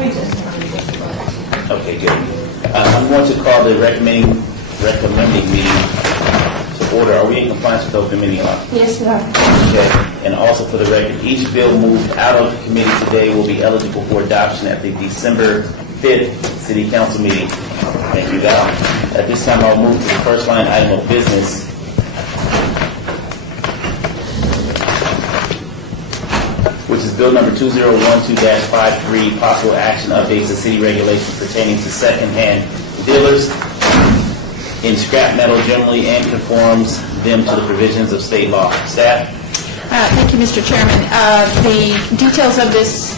Okay, good. I'm going to call the recommending meeting to order. Are we in compliance with open meeting law? Yes, we are. Okay. And also for the record, each bill moved out of committee today will be eligible for adoption at the December 5th City Council meeting. Thank you, Val. At this time, I'll move to the first line item of business, which is bill number 2012-53, possible action updates to city regulations pertaining to secondhand dealers in scrap metal generally and conforms them to the provisions of state law. Staff? Thank you, Mr. Chairman. The details of this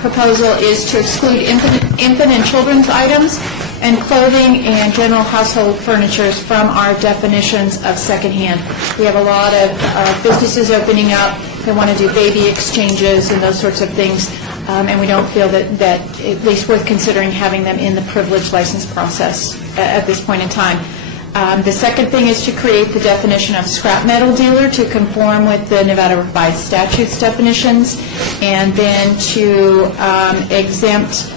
proposal is to exclude infant and children's items and clothing and general household furniture from our definitions of secondhand. We have a lot of businesses opening up. They want to do baby exchanges and those sorts of things, and we don't feel that at least worth considering having them in the privilege license process at this point in time. The second thing is to create the definition of scrap metal dealer to conform with the Nevada Revised Statutes definitions, and then to exempt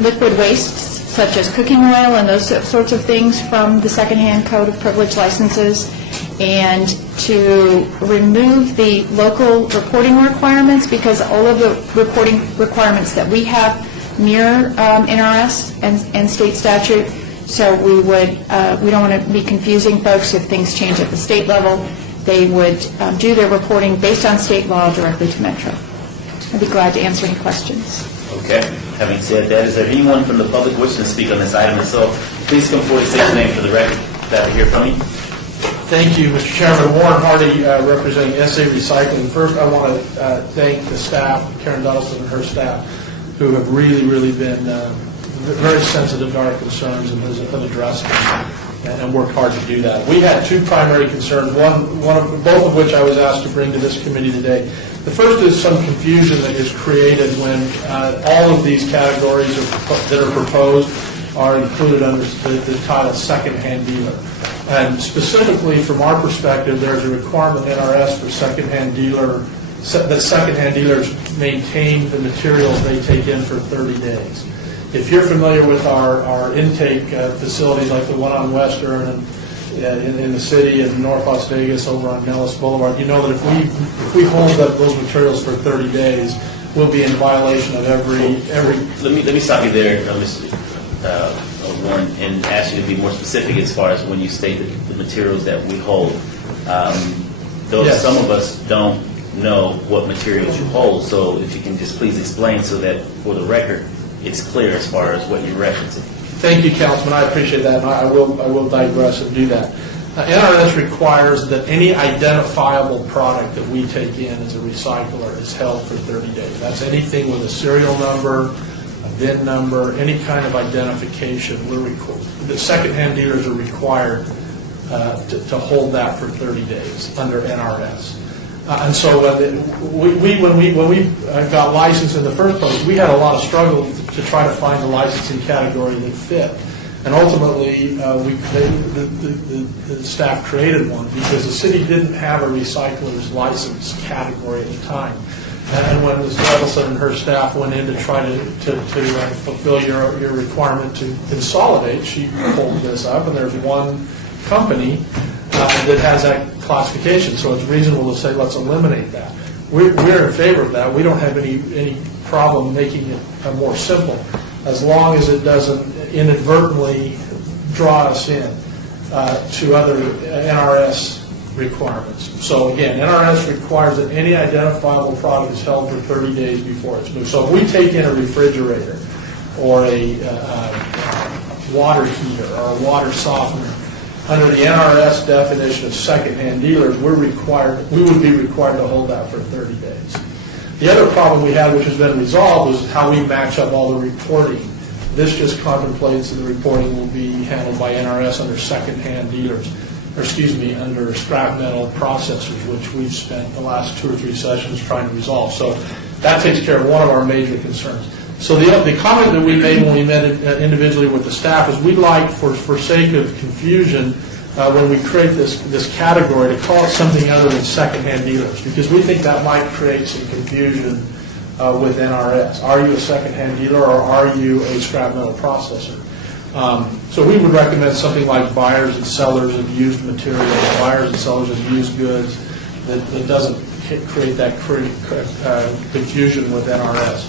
liquid wastes such as cooking oil and those sorts of things from the secondhand code of privilege licenses, and to remove the local reporting requirements, because all of the reporting requirements that we have mirror NRS and state statute. So we don't want to be confusing folks if things change at the state level. They would do their reporting based on state law directly to Metro. I'd be glad to answer any questions. Okay. Having said that, is there anyone from the public wishing to speak on this item? And so please come forward and say your name for the record. That will hear from you. Thank you, Mr. Chairman. Warren Hardy, representing SA Recycling. First, I want to thank the staff, Karen Donaldson and her staff, who have really been very sensitive to our concerns and have addressed them and worked hard to do that. We had two primary concerns, both of which I was asked to bring to this committee today. The first is some confusion that is created when all of these categories that are proposed are included under the title secondhand dealer. And specifically, from our perspective, there's a requirement in NRS for secondhand dealer that secondhand dealers maintain the materials they take in for 30 days. If you're familiar with our intake facilities like the one on Western and in the city and North Las Vegas over on Nellis Boulevard, you know that if we hold up those materials for 30 days, we'll be in violation of every. Let me stop you there, Mr. Warren, and ask you to be more specific as far as when you state the materials that we hold. Yes. Some of us don't know what materials you hold, so if you can just please explain so that for the record it's clear as far as what you're referencing. Thank you, Councilman. I appreciate that, and I will digress and do that. NRS requires that any identifiable product that we take in as a recycler is held for 30 days. That's anything with a serial number, a VIN number, any kind of identification. The secondhand dealers are required to hold that for 30 days under NRS. And so when we got licensed in the first place, we had a lot of struggle to try to find a licensing category that fit. And ultimately, the staff created one because the city didn't have a recycler's license category at the time. And when Ms. Donaldson and her staff went in to try to fulfill your requirement to consolidate, she pulled this up, and there's one company that has that classification, so it's reasonable to say let's eliminate that. We're in favor of that. We don't have any problem making it more simple, as long as it doesn't inadvertently draw us in to other NRS requirements. So again, NRS requires that any identifiable product is held for 30 days before it's moved. So if we take in a refrigerator or a water heater or a water softener, under the NRS definition of secondhand dealers, we would be required to hold that for 30 days. The other problem we had, which has been resolved, is how we match up all the reporting. This just contemplates that the reporting will be handled by NRS under secondhand dealers, under scrap metal processors, which we've spent the last 2 or 3 sessions trying to resolve. So that takes care of one of our major concerns. So the comment that we made when we met individually with the staff is we'd like, for sake of confusion, when we create this category, to call it something other than secondhand dealers, because we think that might create some confusion with NRS. Are you a secondhand dealer or are you a scrap metal processor? So we would recommend something like buyers and sellers of used materials, buyers and sellers of used goods, that doesn't create that confusion with NRS.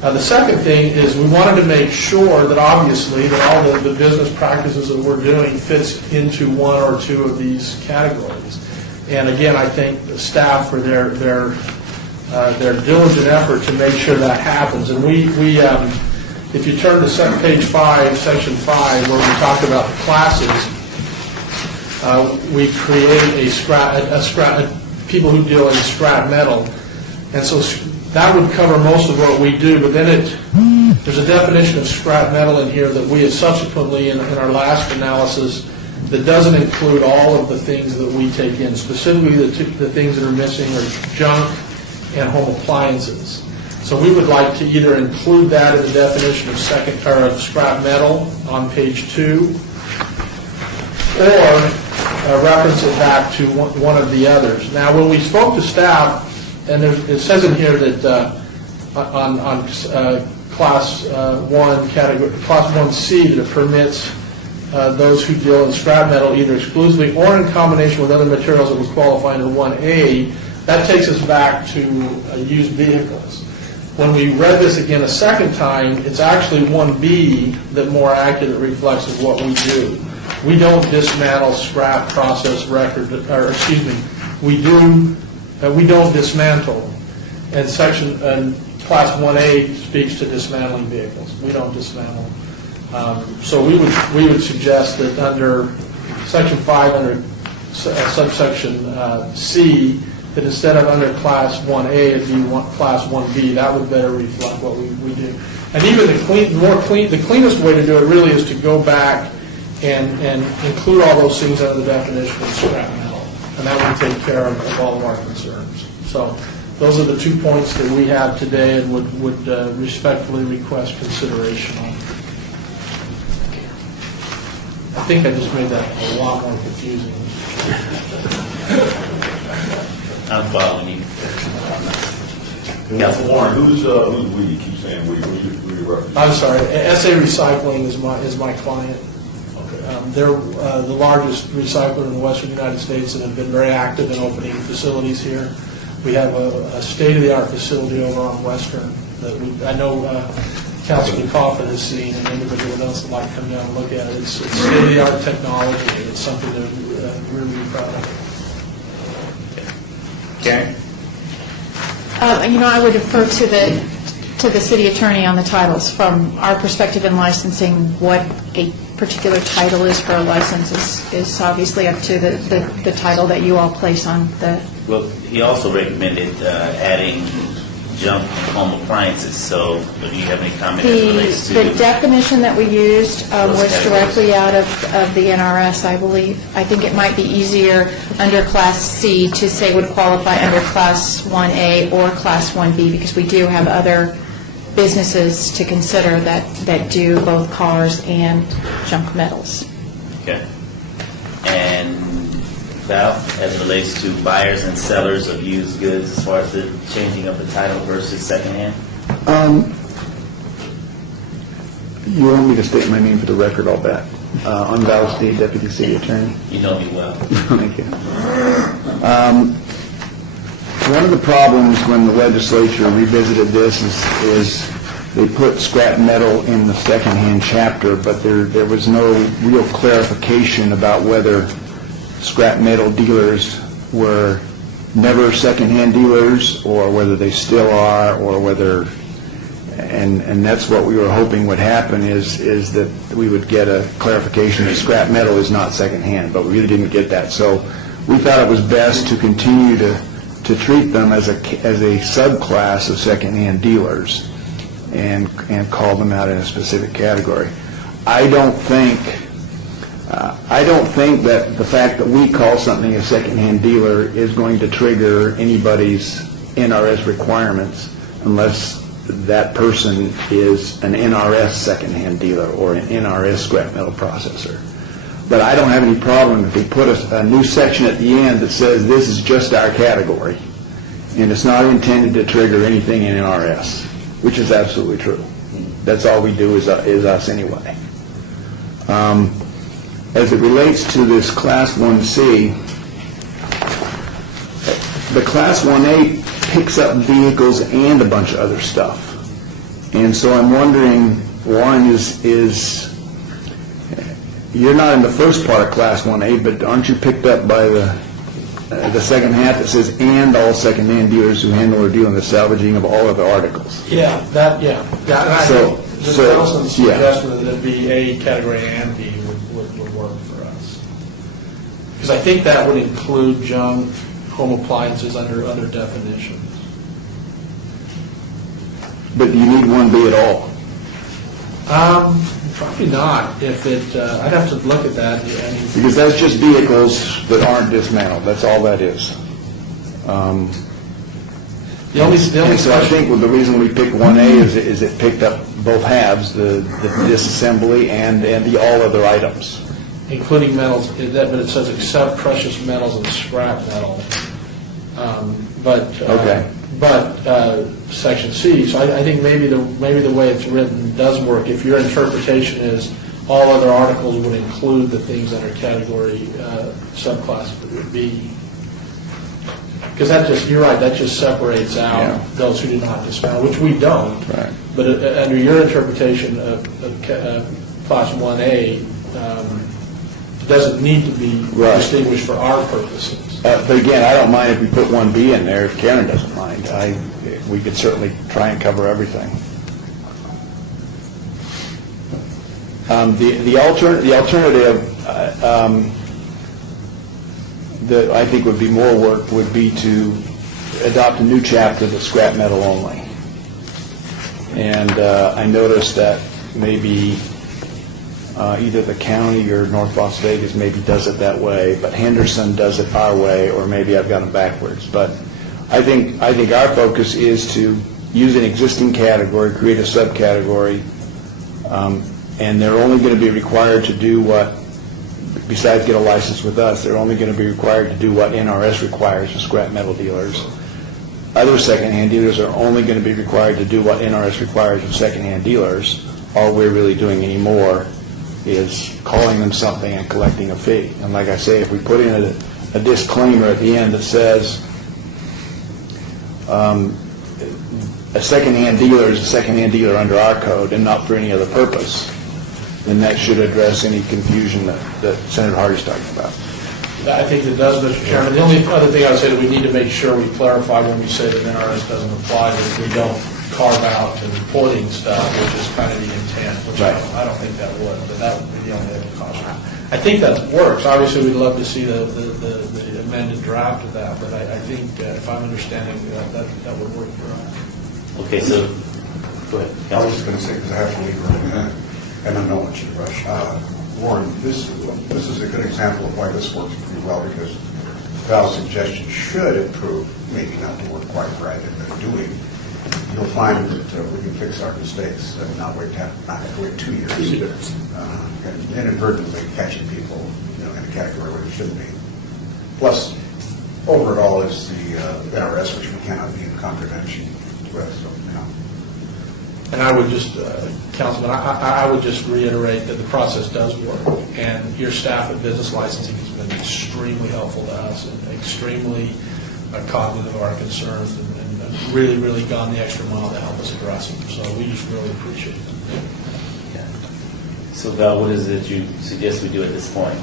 The second thing is we wanted to make sure that obviously that all the business practices that we're doing fits into one or two of these categories. And again, I thank the staff for their diligent effort to make sure that happens. And we if you turn to page 5, section 5, where we talk about the classes, we create people who deal in scrap metal. And so that would cover most of what we do, but then there's a definition of scrap metal in here that we have subsequently, in our last analysis, that doesn't include all of the things that we take in. Specifically, the things that are missing are junk and home appliances. So we would like to either include that in the definition of scrap metal on page 2, or reference it back to one of the others. Now, when we spoke to staff, and it says in here that on class 1 category, class 1C, that it permits those who deal in scrap metal either exclusively or in combination with other materials that would qualify under 1A. That takes us back to used vehicles. When we read this again a second time, it's actually 1B that more accurately reflects of what we do. We don't dismantle, scrap, process, record, or excuse me, we don't dismantle. And class 1A speaks to dismantling vehicles. We don't dismantle. So we would suggest that under section 5, under subsection C, that instead of under class 1A, it'd be class 1B. That would better reflect what we do. And even the cleanest way to do it really is to go back and include all those things under the definition of scrap metal. And that would take care of all of our concerns. So those are the 2 points that we have today and would respectfully request consideration on. I think I just made that a lot more confusing. I'm following you. Councilman Warren, who's we? You keep saying we. Who you reference? I'm sorry. SA Recycling is my client. Okay. They're the largest recycler in the western United States and have been very active in opening facilities here. We have a state-of-the-art facility over on Western that I know Councilman Coffin has seen, and anybody else that might come down and look at it. It's state-of-the-art technology. It's something that we're really proud of. Karen? I would defer to the city attorney on the titles. From our perspective in licensing, what a particular title is for a license is obviously up to the title that you all place on the... Well, he also recommended adding junk home appliances, so do you have any comment as it relates to... The definition that we used was categories. directly out of the NRS, I believe. I think it might be easier under Class C to say would qualify under Class 1A or Class 1B, because we do have other businesses to consider that do both cars and junk metals. Okay. And Val, as it relates to buyers and sellers of used goods, as far as the changing of the title versus secondhand? You want me to state my name for the record, I'll bet. I'm Val Steed, Deputy City Attorney. You know me well. Thank you. One of the problems when the legislature revisited this is they put scrap metal in the secondhand chapter, but there was no real clarification about whether scrap metal dealers were never secondhand dealers, or whether they still are, or whether, and that's what we were hoping would happen, is that we would get a clarification that scrap metal is not secondhand, but we really didn't get that. So we thought it was best to continue to treat them as a subclass of secondhand dealers and call them out in a specific category. I don't think that the fact that we call something a secondhand dealer is going to trigger anybody's NRS requirements unless that person is an NRS secondhand dealer or an NRS scrap metal processor. But I don't have any problem if we put a new section at the end that says this is just our category, And it's not intended to trigger anything in NRS, which is absolutely true. That's all we do is us anyway. As it relates to this Class 1C, the Class 1A picks up vehicles and a bunch of other stuff. And so I'm wondering, one is you're not in the first part of Class 1A, but aren't you picked up by the second half that says, and all second-hand dealers who handle or deal in the salvaging of all other articles? Yeah, that, and I So- think the so- Nelson's yeah. suggestion that it be A category and B would work for us. Because I think that would include junk, home appliances under definitions. But do you need 1B at all? Probably not, if it, I'd have to look at that, I mean, Because that's just vehicles that aren't dismantled, that's all that is. the only And so I question, think the reason we picked 1A is it picked up both halves, the disassembly and the all other items. including metals, but it says except precious metals and scrap metal. Okay. But Section C, so I think maybe the way it's written does work. If your interpretation is all other articles would include the things under category subclass B. Because that just, you're right, that just separates out Yeah. those who do not dismantle, which we don't. Right. But under your interpretation of Class 1A, it doesn't need to be Right. distinguished for our purposes. But again, I don't mind if we put 1B in there, if Karen doesn't mind. We could certainly try and cover everything. The alternative that I think would be more work would be to adopt a new chapter that's scrap metal only. And I noticed that maybe either the county or North Las Vegas maybe does it that way, but Henderson does it our way, or maybe I've got them backwards. But I think our focus is to use an existing category, create a subcategory, and they're only going to be required to do what, besides get a license with us, they're only going to be required to do what NRS requires for scrap metal dealers. Other secondhand dealers are only going to be required to do what NRS requires of secondhand dealers. All we're really doing anymore is calling them something and collecting a fee. And like I say, if we put in a disclaimer at the end that says a secondhand dealer is a secondhand dealer under our code and not for any other purpose, then that should address any confusion that Senator Hardy's talking about. I think it does, Mr. Chairman. The only other thing I would say that we need to make sure we clarify when we say that NRS doesn't apply is we don't carve out the reporting stuff, which is kind of the intent, which Right. I don't think that would, but that would be the only other caution. I think that works. Obviously, we'd love to see the amended draft of that, but I think if I'm understanding, that would work for us. Okay, so, go ahead. I was just going to say, because I have to leave in a minute, and I don't want you to rush. Warren, this is a good example of why this works pretty well, because Val's suggestion should improve, maybe not to work quite right at the doing. You'll find that we can fix our mistakes and not have to wait 2 years. And inadvertently catching people, in a category where they shouldn't be. Plus, over it all is the NRS, which we cannot be in contravention with, so, And I would just, Councilman, I would just reiterate that the process does work, and your staff at Business Licensing has been extremely helpful to us and extremely cognitive of our concerns and really, really gone the extra mile to help us address them. So we just really appreciate it. So Val, what is it you suggest we do at this point?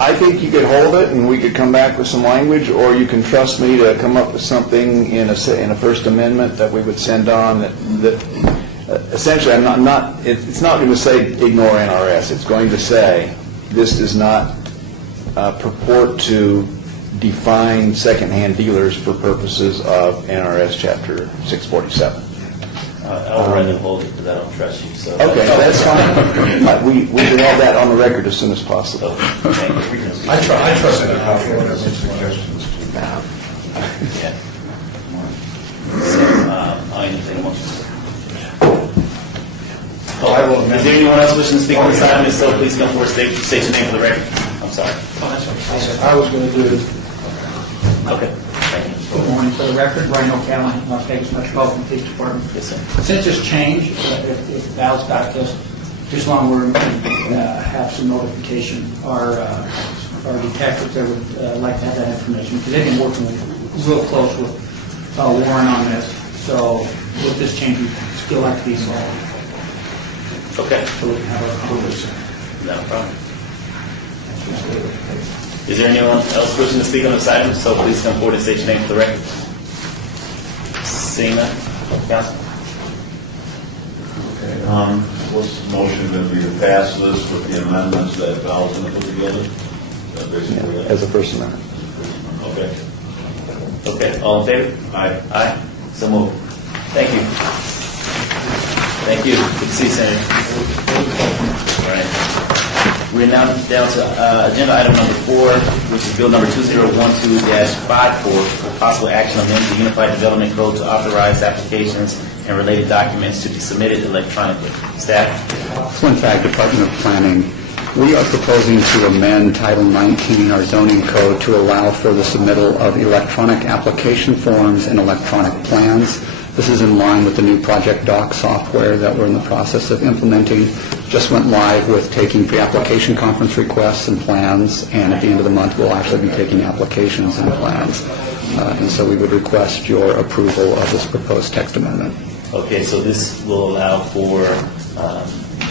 I think you could hold it, and we could come back with some language, or you can trust me to come up with something in a First Amendment that we would send on that essentially, it's not going to say ignore NRS. It's going to say this does not purport to define secondhand dealers for purposes of NRS Chapter 647. I'll rather hold it because I don't trust you, so. Okay, that's fine. We can have that on the record as soon as possible. Thank you. I trust send a that. copy of those suggestions to Val. Yeah. So, I entertain a motion. Is there anyone else wishing to speak on this item? If so, please come forward, state your name for the record. I'm sorry. I was going to do is, Okay, thank you. Good morning. For the record, Ryan O'Callaghan, Las Vegas Metropolitan Police Department. Yes, sir. Since this change, if Val's got this, just long we have some notification, our detectives there would like to have that information, because they've been working real close with Warren on this. So with this change, we'd still like to be involved, Okay, so we can have our conversation. no problem. Is there anyone else wishing to speak on this item? So please come forward and state your name for the record. Seeing none, Council? Okay, what's the motion going to be to pass this with the amendments that Val's going to put together? Is that basically it? As a First Amendment. Okay. Okay, all in favor? Aye. Aye, so moved. Thank you. Thank you. Good to see you, Senator. All right. We're now down to agenda item number 4, which is bill number 2012-54, for possible action amend the Unified Development Code to authorize applications and related documents to be submitted electronically. Staff? Flint Ag Department of Planning. We are proposing to amend Title 19, our zoning code, to allow for the submittal of electronic application forms and electronic plans. This is in line with the new Project Doc software that we're in the process of implementing. Just went live with taking pre-application conference requests and plans, and at the end of the month, we'll actually be taking applications and plans. And so we would request your approval of this proposed text amendment. Okay, so this will allow for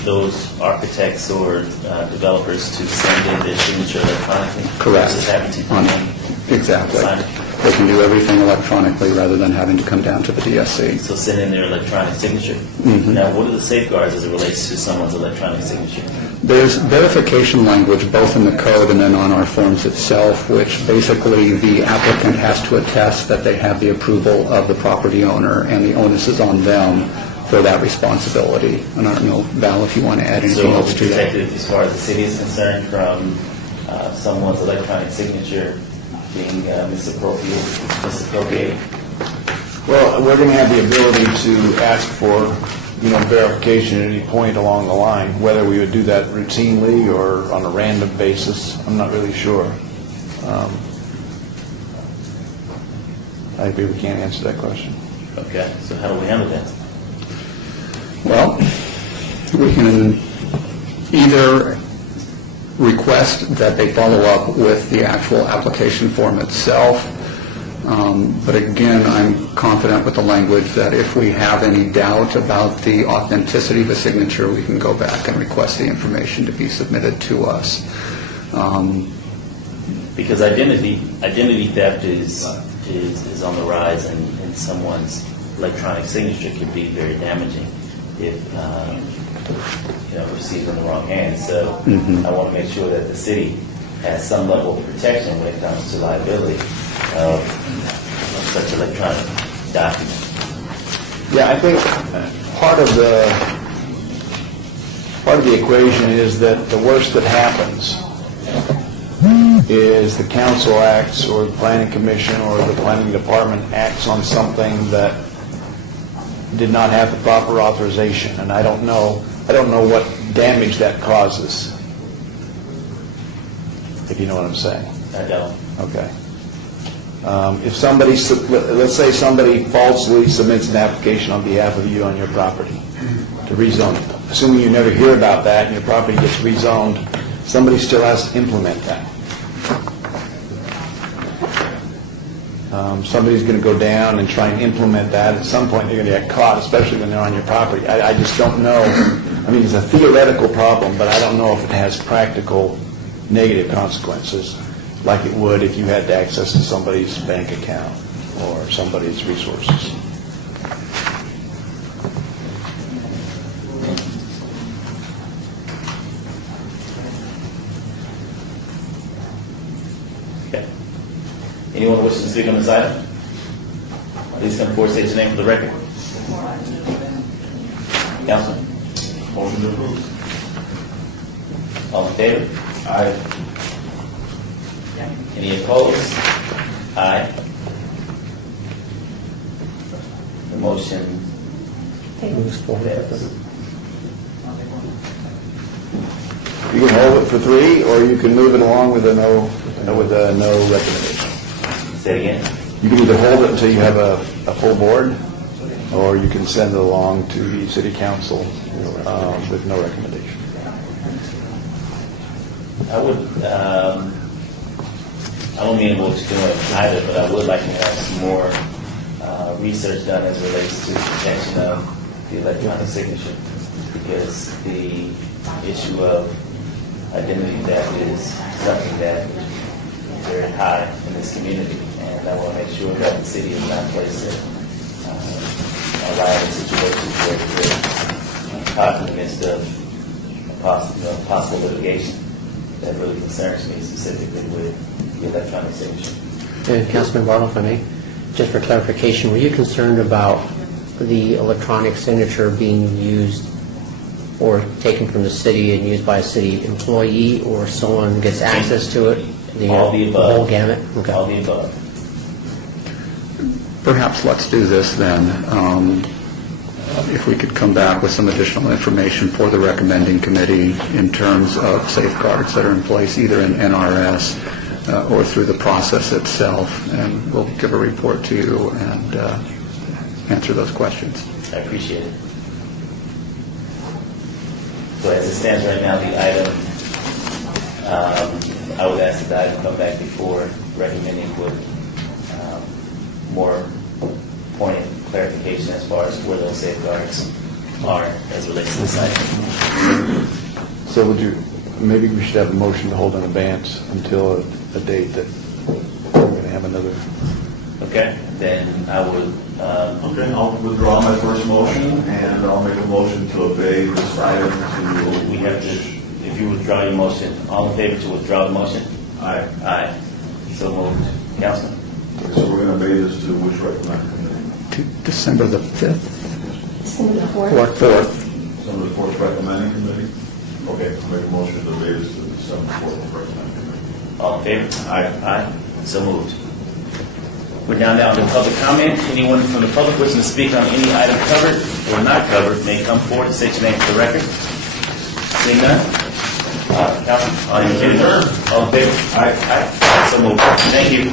those architects or developers to send in their signature electronically? Correct. Versus having to come in? Exactly. Sign it. They can do everything electronically rather than having to come down to the DSC. So send in their electronic signature. Now, what are the safeguards as it relates to someone's electronic signature? There's verification language both in the code and then on our forms itself, which basically the applicant has to attest that they have the approval of the property owner, and the onus is on them for that responsibility. And I don't know, Val, if you want to add anything So else we're to that. protected as far as the city is concerned from someone's electronic signature being misappropriated? Well, we're going to have the ability to ask for, verification at any point along the line. Whether we would do that routinely or on a random basis, I'm not really sure. I think we can't answer that question. Okay, so how do we handle that? Well, we can either request that they follow up with the actual application form itself, but again, I'm confident with the language that if we have any doubt about the authenticity of the signature, we can go back and request the information to be submitted to us. Because identity theft is on the rise, and someone's electronic signature could be very damaging if received in the wrong hands. So I want to make sure that the city has some level of protection when it comes to liability of such electronic documents. Yeah, I think part of the equation is that the worst that happens is the council acts, or the planning commission, or the planning department acts on something that did not have the proper authorization, and I don't know what damage that causes, if you know what I'm saying. I don't. Okay. If somebody, let's say somebody falsely submits an application on behalf of you on your property to rezone it. Assuming you never hear about that and your property gets rezoned, somebody still has to implement that. Somebody's going to go down and try and implement that. At some point, they're going to get caught, especially when they're on your property. I just don't know. I mean, it's a theoretical problem, but I don't know if it has practical negative consequences, like it would if you had access to somebody's bank account or somebody's resources. Okay. Anyone wishing to speak on this item? Please come forward, state your name for the record. Councilman? Motion to approve. All in favor? Aye. Any opposed? Aye. The motion moves forward. You can hold it for 3, or you can move it along with a no recommendation. Is Say it again. You can either hold it until you have a full board, or you can send it along to the city council with no recommendation. I won't be able to do it either, but I would like to have some more research done as it relates to protection of the electronic signature, because the issue of identity theft is something that is very high in this community, and I want to make sure that the city is not placed in a lot of situations where we're caught in the midst of possible litigation. That really concerns me specifically with the electronic signature. And Councilman Barlow, if I may, just for clarification, were you concerned about the electronic signature being used or taken from the city and used by a city employee, or someone gets access to it? All the above. whole gamut? Okay. All the above. Perhaps let's do this then. If we could come back with some additional information for the recommending committee in terms of safeguards that are in place, either in NRS or through the process itself, and we'll give a report to you and answer those questions. I appreciate it. So as it stands right now, the item, I would ask that the item come back before recommending with more pointed clarification as far as where those safeguards are as it relates to this item. So maybe we should have a motion to hold in advance until a date that we're going to have another. Okay, then I would, Okay, I'll withdraw my first motion, and I'll make a motion to obey this item to... we have to, if you withdraw your motion, all in favor to withdraw the motion? Aye. Aye. So moved. Councilman? So we're going to obey this to which recommended committee? To December the 5th? December 4th. Or 4th? December the 4th recommending committee? Okay, I'll make a motion to obey this to December 4th recommending committee. All in favor? Aye. Aye. So moved. We're now down to public comment. Anyone from the public wishing to speak on any item covered or not covered may come forward and state your name for the record. Seeing none? Councilman? All in favor? All in favor? Aye. Aye. So moved. Thank you.